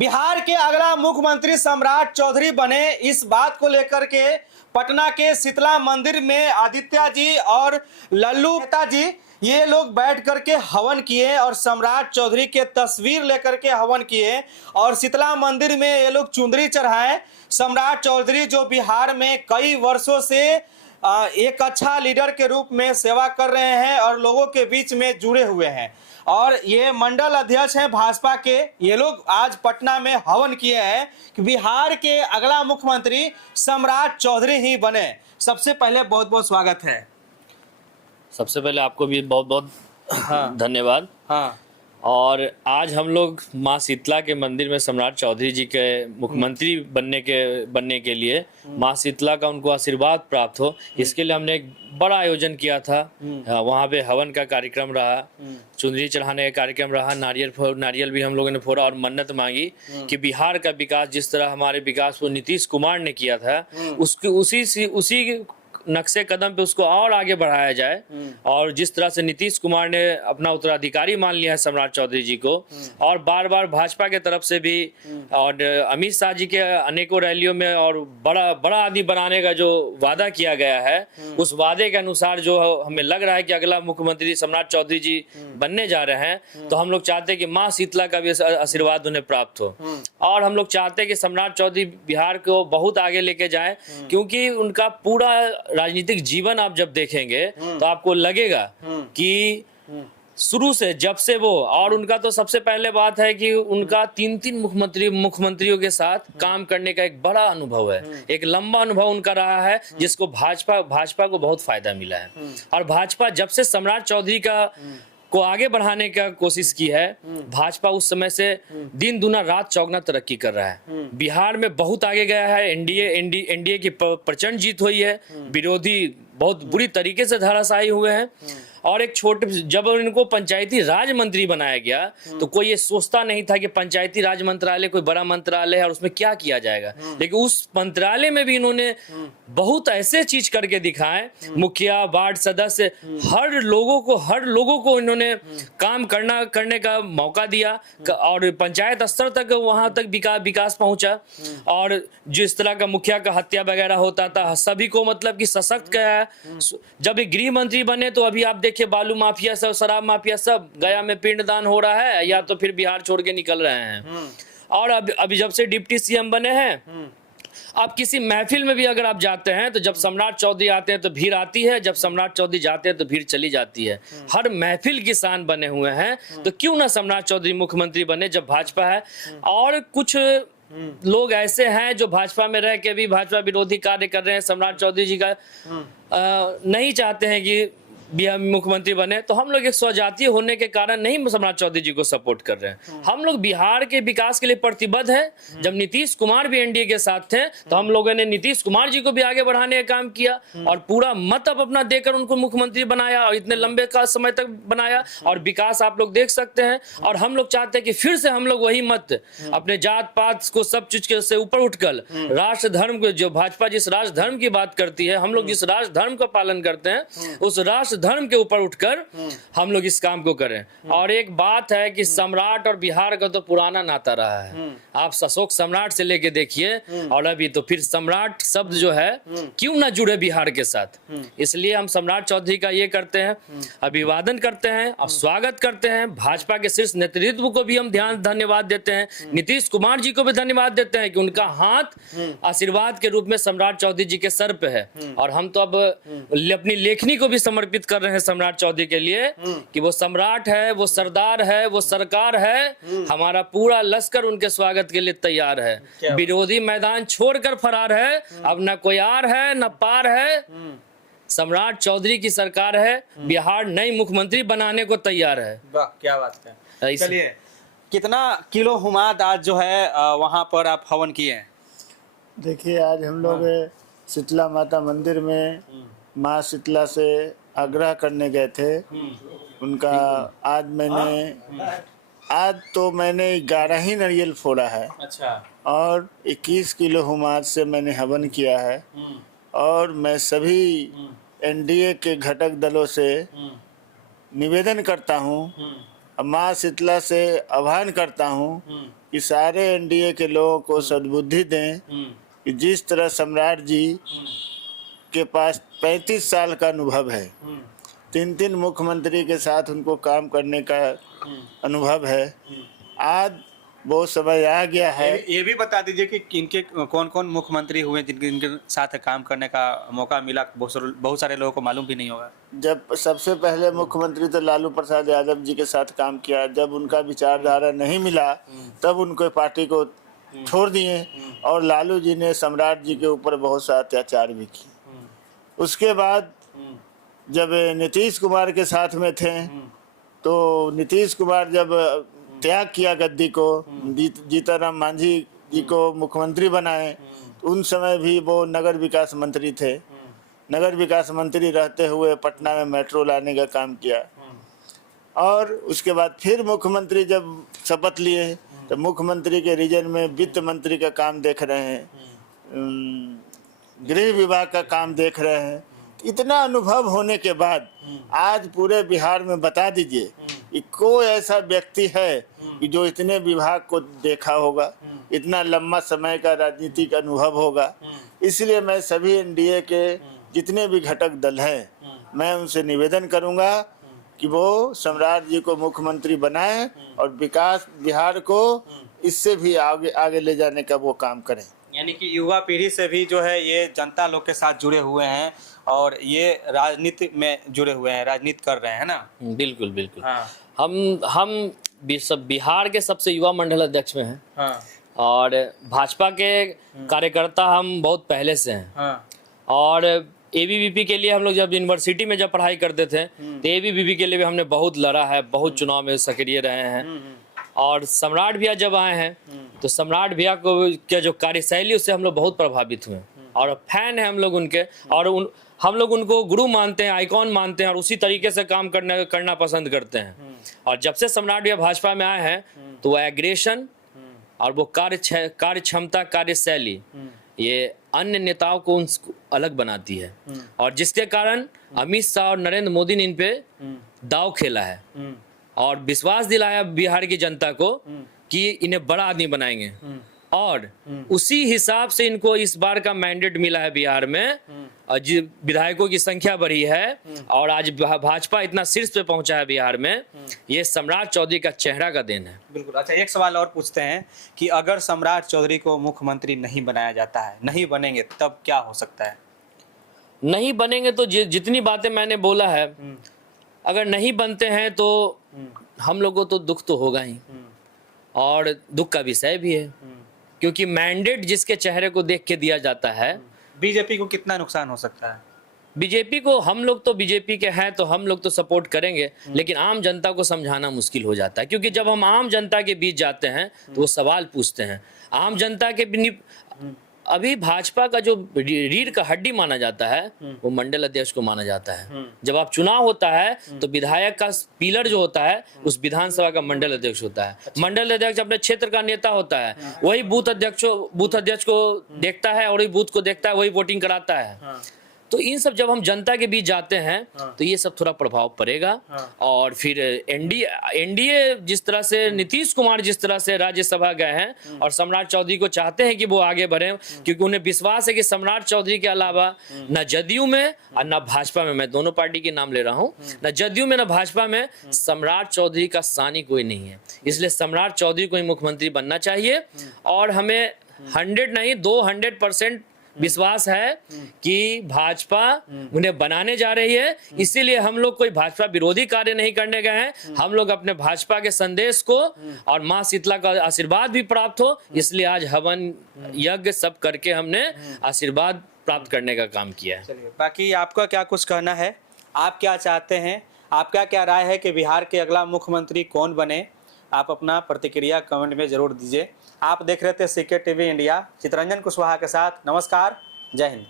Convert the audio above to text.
बिहार के अगला मुख्यमंत्री सम्राट चौधरी बने, इस बात को लेकर के पटना के शीतला मंदिर में आदित्य जी और लल्लू मेहता जी ये लोग बैठ करके हवन किए और सम्राट चौधरी के तस्वीर लेकर के हवन किए और शीतला मंदिर में ये लोग चुंदरी चढ़ाए। सम्राट चौधरी जो बिहार में कई वर्षों से एक अच्छा लीडर के रूप में सेवा कर रहे हैं और लोगों के बीच में जुड़े हुए हैं और ये मंडल अध्यक्ष हैं भाजपा के। ये लोग आज पटना में हवन किए हैं कि बिहार के अगला मुख्यमंत्री सम्राट चौधरी ही बने। सबसे पहले बहुत बहुत स्वागत है। सबसे पहले आपको भी बहुत बहुत धन्यवाद। हाँ, और आज हम लोग माँ शीतला के मंदिर में सम्राट चौधरी जी के मुख्यमंत्री बनने के लिए माँ शीतला का उनको आशीर्वाद प्राप्त हो, इसके लिए हमने एक बड़ा आयोजन किया था। वहाँ पे हवन का कार्यक्रम रहा, चुनरी चढ़ाने का कार्यक्रम रहा, नारियल भी हम लोगों ने फोड़ा और मन्नत मांगी कि बिहार का विकास जिस तरह हमारे विकास को नीतीश कुमार ने किया था उसी नक्शे कदम पे उसको और आगे बढ़ाया जाए। और जिस तरह से नीतीश कुमार ने अपना उत्तराधिकारी मान लिया है सम्राट चौधरी जी को, और बार बार भाजपा के तरफ से भी और अमित शाह जी के अनेकों रैलियों में और बड़ा आदमी बनाने का जो वादा किया गया है, उस वादे के अनुसार जो हमें लग रहा है कि अगला मुख्यमंत्री सम्राट चौधरी जी बनने जा रहे हैं, तो हम लोग चाहते हैं कि माँ शीतला का भी आशीर्वाद उन्हें प्राप्त हो। और हम लोग चाहते हैं कि सम्राट चौधरी बिहार को बहुत आगे लेके जाए, क्योंकि उनका पूरा राजनीतिक जीवन आप जब देखेंगे तो आपको लगेगा कि शुरू से जब से वो, और उनका तो सबसे पहले बात है कि उनका तीन मुख्यमंत्रियों के साथ काम करने का एक बड़ा अनुभव है, एक लंबा अनुभव उनका रहा है, जिसको भाजपा को बहुत फायदा मिला है। और भाजपा जब से सम्राट चौधरी को आगे बढ़ाने का कोशिश की है, भाजपा उस समय से दिन दुना रात चौगुना तरक्की कर रहा है। बिहार में बहुत आगे गया है। एनडीए की प्रचंड जीत हुई है, विरोधी बहुत बुरी तरीके से धराशायी हुए हैं। और एक जब इनको पंचायती राज मंत्री बनाया गया तो कोई ये सोचता नहीं था कि पंचायती राज मंत्रालय कोई बड़ा मंत्रालय है और उसमें क्या किया जाएगा, लेकिन उस मंत्रालय में भी इन्होंने बहुत ऐसे चीज करके दिखाए। मुखिया, वार्ड सदस्य, हर लोगों को इन्होंने काम करने का मौका दिया और पंचायत स्तर तक वहां तक विकास पहुंचा। और जिस तरह का मुखिया का हत्या वगैरह होता था, सभी को मतलब कि सशक्त किया। जब ये गृह मंत्री बने तो अभी आप देखिए बालू माफिया सब, शराब माफिया सब गया में पिंडदान हो रहा है या तो फिर बिहार छोड़ के निकल रहे हैं। और अभी जब से डिप्टी सीएम बने हैं, आप किसी महफिल में भी अगर आप जाते हैं तो जब सम्राट चौधरी आते हैं तो भीड़ आती है, जब सम्राट चौधरी जाते हैं तो भीड़ चली जाती है। हर महफिल किसान बने हुए हैं, तो क्यों ना सम्राट चौधरी मुख्यमंत्री बने जब भाजपा है। और कुछ लोग ऐसे हैं जो भाजपा में रह के भी भाजपा विरोधी कार्य कर रहे हैं, सम्राट चौधरी जी का नहीं चाहते हैं कि बिहार मुख्यमंत्री बने। तो हम लोग एक स्वजातीय होने के कारण नहीं सम्राट चौधरी जी को सपोर्ट कर रहे हैं। हम लोग बिहार के विकास के लिए प्रतिबद्ध हैं। जब नीतीश कुमार भी एनडीए के साथ थे तो हम लोगों ने नीतीश कुमार जी को भी आगे बढ़ाने का काम किया और पूरा मत अपना देकर उनको मुख्यमंत्री बनाया और इतने लंबे का समय तक बनाया। और विकास आप लोग देख सकते हैं। और हम लोग चाहते हैं कि फिर से हम लोग वही मत अपने जात पात को सब चीज से ऊपर उठकर राष्ट्र धर्म को, जो भाजपा जिस राष्ट्र धर्म की बात करती है, हम लोग जिस राष्ट्र धर्म का पालन करते हैं उस राष्ट्र धर्म के ऊपर उठकर हम लोग इस काम को करें। और एक बात है कि सम्राट और बिहार का तो पुराना नाता रहा है। आप अशोक सम्राट से लेके देखिए और अभी तो फिर सम्राट शब्द जो है क्यों ना जुड़े बिहार के साथ। इसलिए हम सम्राट चौधरी का ये करते हैं, अभिवादन करते हैं और स्वागत करते हैं। भाजपा के शीर्ष नेतृत्व को भी हम धन्यवाद देते हैं, नीतीश कुमार जी को भी धन्यवाद देते हैं कि उनका हाथ आशीर्वाद के रूप में सम्राट चौधरी जी के सर पे है। और हम तो अब अपनी लेखनी को भी समर्पित कर रहे हैं सम्राट चौधरी के लिए कि वो सम्राट है, वो सरदार है, वो सरकार है। हमारा पूरा लश्कर उनके स्वागत के लिए तैयार है। विरोधी मैदान छोड़कर फरार है, अब न कोई आर है न पार है। सम्राट चौधरी की सरकार है, बिहार नई मुख्यमंत्री बनाने को तैयार है। वाह, क्या बात है। चलिए, कितना किलो हुमाद आज जो है वहां पर आप हवन किए हैं? देखिए, आज हम लोग शीतला माता मंदिर में माँ शीतला से आग्रह करने गए थे उनका। आज तो मैंने 11 ही नारियल फोड़ा है। अच्छा। और 21 किलो हुमाद से मैंने हवन किया है। और मैं सभी एनडीए के घटक दलों से निवेदन करता हूं अब माँ शीतला से आह्वान करता हूँ कि सारे एनडीए के लोगों को सद्बुद्धि दें कि जिस तरह सम्राट जी के पास 35 साल का अनुभव है, 3 मुख्यमंत्री के साथ उनको काम करने का अनुभव है, आज बहुत समय आ गया है। ये भी बता दीजिए कि इनके कौन कौन मुख्यमंत्री हुए जिनके इनके साथ काम करने का मौका मिला। बहुत सारे लोगों को मालूम भी नहीं होगा। जब सबसे पहले मुख्यमंत्री तो लालू प्रसाद यादव जी के साथ काम किया, जब उनका विचारधारा नहीं मिला तब उनको पार्टी को छोड़ दिए और लालू जी ने सम्राट जी के ऊपर बहुत सा अत्याचार भी किए। उसके बाद जब नीतीश कुमार के साथ में थे तो नीतीश कुमार जब त्याग किया गद्दी को, जीतनराम मांझी जी को मुख्यमंत्री बनाए, उन समय भी वो नगर विकास मंत्री थे। नगर विकास मंत्री रहते हुए पटना में मेट्रो लाने का काम किया और उसके बाद फिर मुख्यमंत्री जब शपथ लिए तो मुख्यमंत्री के रीजन में वित्त मंत्री का काम देख रहे हैं, गृह विभाग का काम देख रहे हैं। इतना अनुभव होने के बाद आज पूरे बिहार में बता दीजिए कि कोई ऐसा व्यक्ति है कि जो इतने विभाग को देखा होगा, इतना लंबा समय का राजनीतिक अनुभव होगा। इसलिए मैं सभी एनडीए के जितने भी घटक दल हैं, मैं उनसे निवेदन करूंगा कि वो सम्राट जी को मुख्यमंत्री बनाएं और विकास बिहार को इससे भी आगे आगे ले जाने का वो काम करें। यानी कि युवा पीढ़ी से भी जो है ये जनता लोग के साथ जुड़े हुए हैं और ये राजनीति में जुड़े हुए हैं, राजनीति कर रहे हैं ना। बिल्कुल बिल्कुल। हाँ। हम बिहार के सबसे युवा मंडल अध्यक्ष में हैं। हाँ। और भाजपा के कार्यकर्ता हम बहुत पहले से हैं। हाँ। और एबीवीपी के लिए हम लोग जब यूनिवर्सिटी में जब पढ़ाई करते थे तो एबीवीपी के लिए भी हमने बहुत लड़ा है, बहुत चुनाव में सक्रिय रहे हैं। और सम्राट भैया जब आए हैं तो सम्राट भैया को क्या जो कार्यशैली उससे हम लोग बहुत प्रभावित हुए और फैन है हम लोग उनके। और हम लोग उनको गुरु मानते हैं, आइकॉन मानते हैं और उसी तरीके से काम करना पसंद करते हैं। और जब से सम्राट भैया भाजपा में आए हैं तो वो एग्रेशन और वो कार्य क्षमता, कार्यशैली ये अन्य नेताओं को उनको अलग बनाती है। और जिसके कारण अमित शाह और नरेंद्र मोदी ने इन पे दाव खेला है और विश्वास दिलाया बिहार की जनता को कि इन्हें बड़ा आदमी बनाएंगे। और उसी हिसाब से इनको इस बार का मैंडेट मिला है बिहार में। विधायकों की संख्या बढ़ी है और आज भाजपा इतना शीर्ष पे पहुंचा है बिहार में, ये सम्राट चौधरी का चेहरा का देन है। बिल्कुल। अच्छा, एक सवाल और पूछते हैं कि अगर सम्राट चौधरी को मुख्यमंत्री नहीं बनाया जाता है, नहीं बनेंगे, तब क्या हो सकता है? नहीं बनेंगे तो जितनी बातें मैंने बोला है, अगर नहीं बनते हैं तो हम लोगों को तो दुख तो होगा ही और दुख का विषय भी है, क्योंकि मैंडेट जिसके चेहरे को देख के दिया जाता है। बीजेपी को कितना नुकसान हो सकता है? बीजेपी को, हम लोग तो बीजेपी के हैं तो हम लोग तो सपोर्ट करेंगे, लेकिन आम जनता को समझाना मुश्किल हो जाता है। क्योंकि जब हम आम जनता के बीच जाते हैं तो वो सवाल पूछते हैं। आम जनता के अभी भाजपा का जो रीढ़ का हड्डी माना जाता है वो मंडल अध्यक्ष को माना जाता है। जब आप चुनाव होता है तो विधायक का पिलर जो होता है उस विधानसभा का मंडल अध्यक्ष होता है। मंडल अध्यक्ष अपने क्षेत्र का नेता होता है, वही बूथ अध्यक्ष को देखता है और वही बूथ को देखता है, वही वोटिंग कराता है। तो इन सब जब हम जनता के बीच जाते हैं तो ये सब थोड़ा प्रभाव पड़ेगा। और फिर एनडीए जिस तरह से नीतीश कुमार जिस तरह से राज्यसभा गए हैं और सम्राट चौधरी को चाहते हैं कि वो आगे बढ़े, क्योंकि उन्हें विश्वास है कि सम्राट चौधरी के अलावा न जदयू में और न भाजपा में, मैं दोनों पार्टी के नाम ले रहा हूँ, न जदयू में न भाजपा में सम्राट चौधरी का सानी कोई नहीं है। इसलिए सम्राट चौधरी को ही मुख्यमंत्री बनना चाहिए। और हमें 100 नहीं 200% विश्वास है कि भाजपा उन्हें बनाने जा रही है। इसीलिए हम लोग कोई भाजपा विरोधी कार्य नहीं करने गए हैं। हम लोग अपने भाजपा के संदेश को और माँ शीतला का आशीर्वाद भी प्राप्त हो, इसलिए आज हवन यज्ञ सब करके हमने आशीर्वाद प्राप्त करने का काम किया है। चलिए, बाकी आपका क्या कुछ कहना है? आप क्या चाहते हैं? आपका क्या राय है कि बिहार के अगला मुख्यमंत्री कौन बने? आप अपना प्रतिक्रिया कमेंट में जरूर दीजिए। आप देख रहे थे CK TV India, Chitranjan Kushwaha के साथ। नमस्कार, जय हिंद।